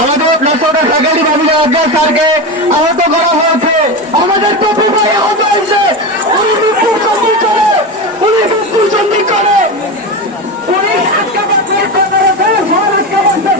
আমাদের নাটোরের ফ্যাকাল্টি বাবুরা আজকে স্যারকে আহত করা হয়েছে। আমাদের টপি ভাই আহত হয়েছে। উনি মৃত্যুর সন্ধি করে পুলিশ আটকা পাচ্ছে, আটকা পাচ্ছে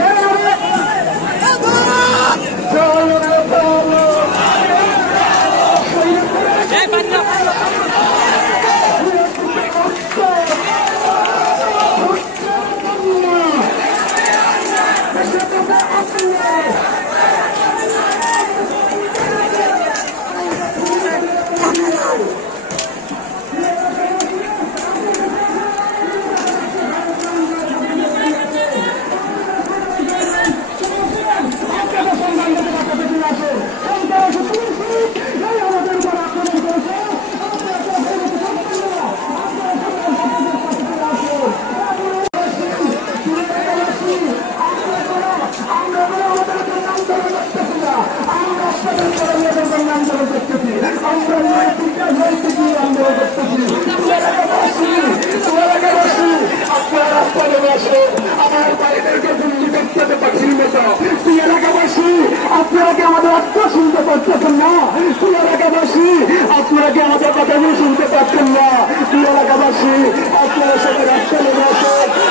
আপনারা কি আমাদের আত্মা শুনতে পাচ্ছেন না? তুই এলাকাবাসী আপনারা কি আমাদের কথা শুনতে পাচ্ছেন না? তুই এলাকাবাসী আপনারা সাথে রাস্তা নেমে আসেন।